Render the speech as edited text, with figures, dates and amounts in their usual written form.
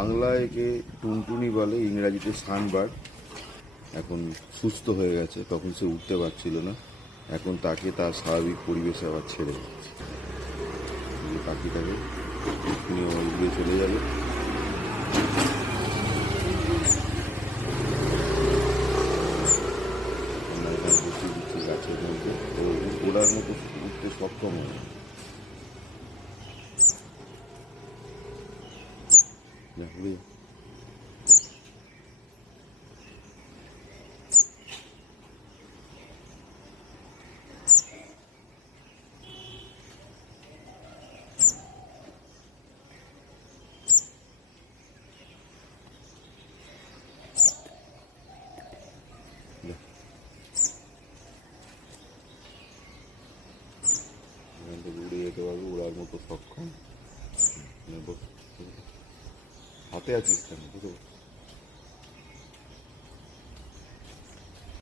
বাংলায় একে টুনটুনি বলে, ইংরাজিতে সানবার্ড। এখন সুস্থ হয়ে গেছে, তখন সে উঠতে পারছিল না, এখন তাকে তার স্বাভাবিক পরিবেশে আবার ছেড়ে দিচ্ছে। এই পাখিটাকে এক্ষুনি উড়িয়ে চলে যাবে। আমরা এখানে বসিয়ে দিচ্ছি গাছের মধ্যে, তো ওড়ার মতো উঠতে সক্ষম হয়। উড়ে উড়ে যেতে পারবে, ওড়ার মতো সক্ষম। হাতে আছিস কেন?